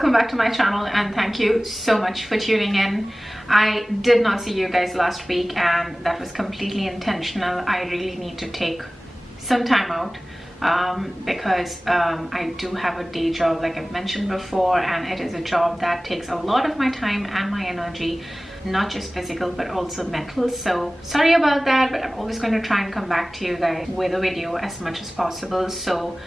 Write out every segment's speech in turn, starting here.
welcome back to my channel, and thank you so much for tuning in. I did not see you guys last week, and that was completely intentional. I really need to take some time out because I do have a day job, like I've mentioned before, and it is a job that takes a lot of my time and my energy, not just physical but also mental. So sorry about that, but I'm always going to try and come back to you guys with a video as much as possible. So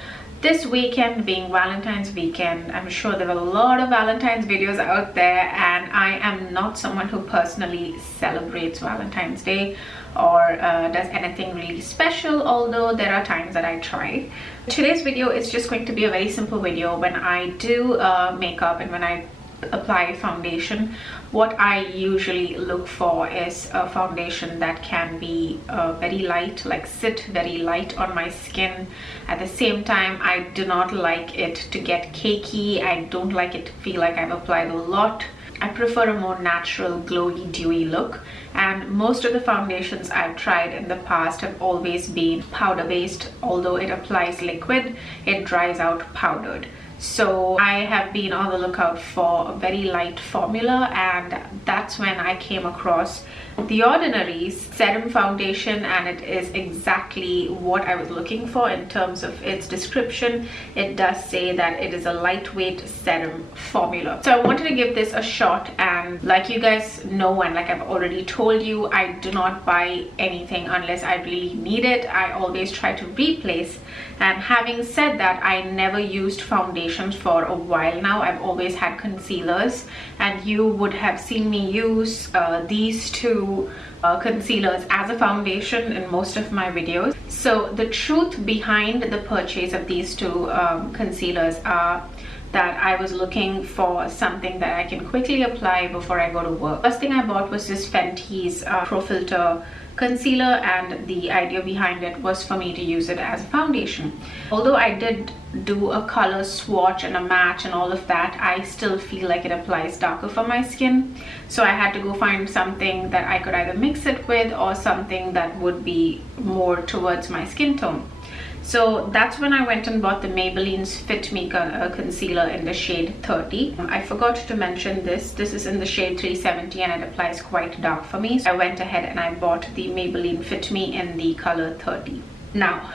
this weekend being Valentine's weekend, I'm sure there were a lot of Valentine's videos out there, and I am not someone who personally celebrates Valentine's Day or does anything really special, although there are times that I try. Today's video is just going to be a very simple video. When I do makeup and when I apply foundation, what I usually look for is a foundation that can be very light, like sit very light on my skin. At the same time, I do not like it to get cakey. I don't like it to feel like I've applied a lot. I prefer a more natural, glowy, dewy look, and most of the foundations I've tried in the past have always been powder based. Although it applies liquid, it dries out powdered. So I have been on the lookout for a very light formula, and that's when I came across The Ordinary's serum foundation, and it is exactly what I was looking for in terms of its description. It does say that it is a lightweight serum formula. So I wanted to give this a shot, and like you guys know, and like I've already told you, I do not buy anything unless I really need it. I always try to replace. And having said that, I never used foundations for a while now. I've always had concealers, and you would have seen me use these two concealers as a foundation in most of my videos. So the truth behind the purchase of these two concealers are that I was looking for something that I can quickly apply before I go to work. First thing I bought was this Fenty's Pro Filter concealer, and the idea behind it was for me to use it as a foundation. Although I did do a color swatch and a match and all of that, I still feel like it applies darker for my skin. So I had to go find something that I could either mix it with or something that would be more towards my skin tone. So that's when I went and bought the Maybelline's Fit Me concealer in the shade 30. I forgot to mention this is in the shade 370, and it applies quite dark for me. So I went ahead and I bought the Maybelline Fit Me in the color 30. Now,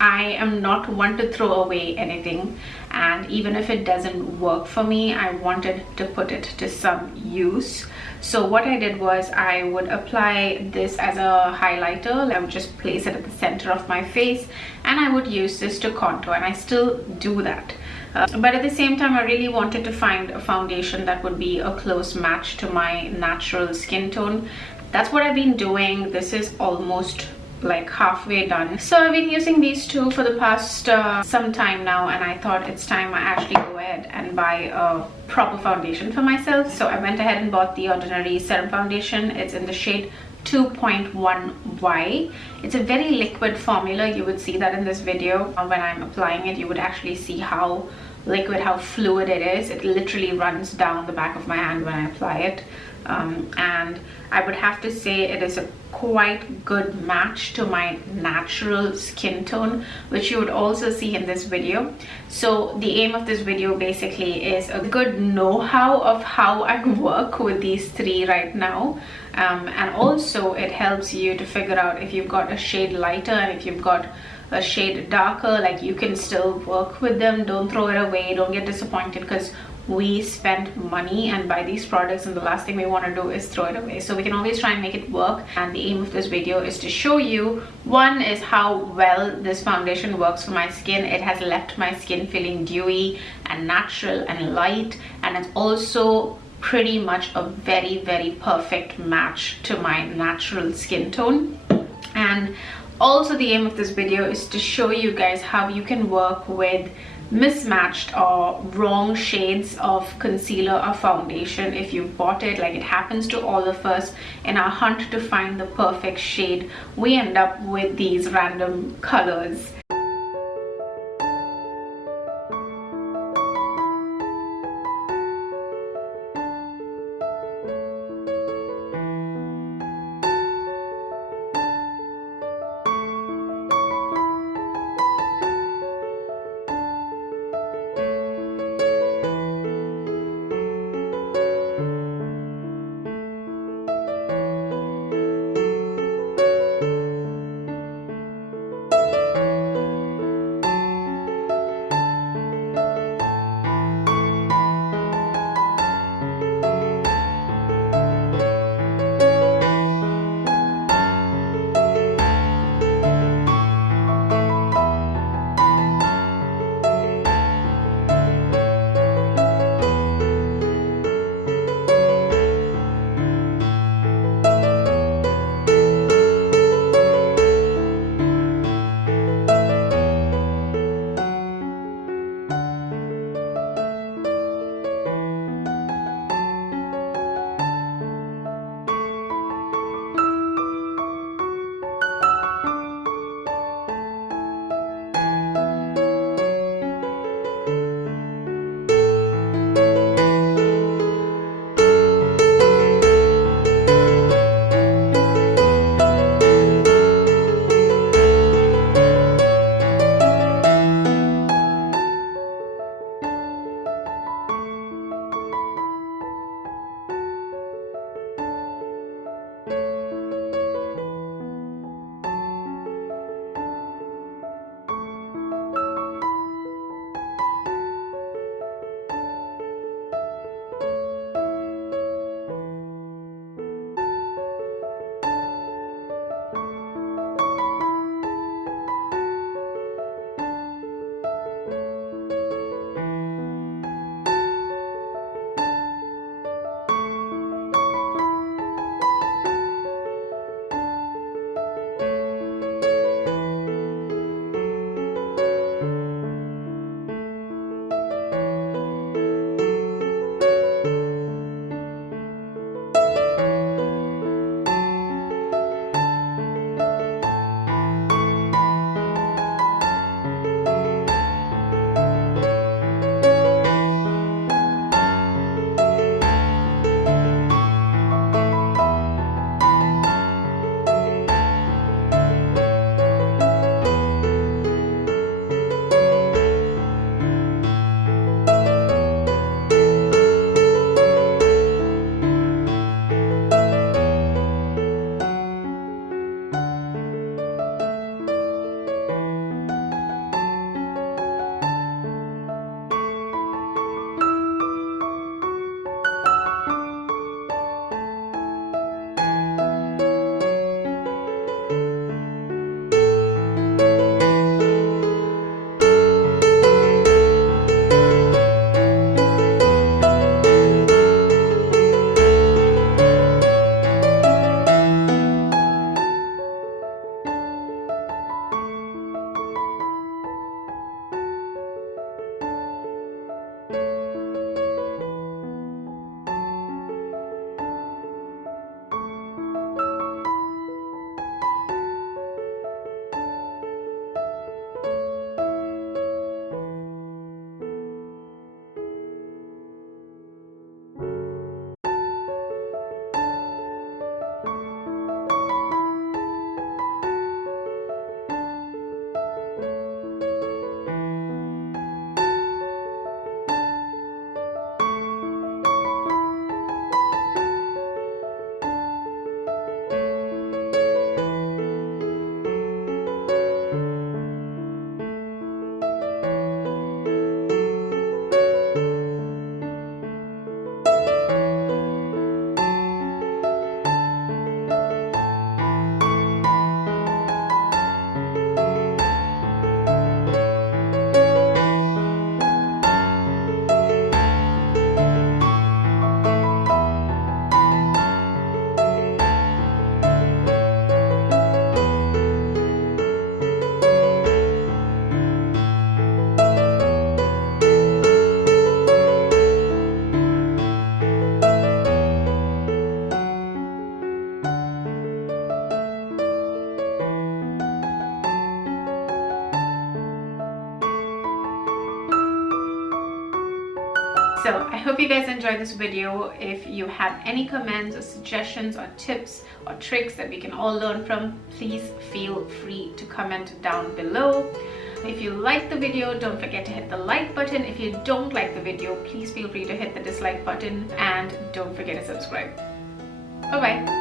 I am not one to throw away anything, and even if it doesn't work for me, I wanted to put it to some use. So what I did was I would apply this as a highlighter. I would just place it at the center of my face, and I would use this to contour, and I still do that. But at the same time, I really wanted to find a foundation that would be a close match to my natural skin tone. That's what I've been doing. This is almost like halfway done. So I've been using these two for the past some time now, and I thought it's time I actually go ahead and buy a proper foundation for myself. So I went ahead and bought the Ordinary Serum Foundation. It's in the shade 2.1Y. It's a very liquid formula. You would see that in this video. When I'm applying it, you would actually see how liquid, how fluid it is. It literally runs down the back of my hand when I apply it. And I would have to say it is a quite good match to my natural skin tone, which you would also see in this video. So the aim of this video basically is a good know-how of how I work with these three right now, and also it helps you to figure out if you've got a shade lighter and if you've got a shade darker, like you can still work with them. Don't throw it away, don't get disappointed, because we spend money and buy these products, and the last thing we want to do is throw it away. So we can always try and make it work, and the aim of this video is to show you, one is how well this foundation works for my skin. It has left my skin feeling dewy and natural and light, and it's also pretty much a very, very perfect match to my natural skin tone. And also the aim of this video is to show you guys how you can work with mismatched or wrong shades of concealer or foundation. If you've bought it, like it happens to all of us, in our hunt to find the perfect shade, we end up with these random colors. So I hope you guys enjoyed this video. If you have any comments or suggestions or tips or tricks that we can all learn from, please feel free to comment down below. If you like the video, don't forget to hit the like button. If you don't like the video, please feel free to hit the dislike button, and don't forget to subscribe. Bye bye.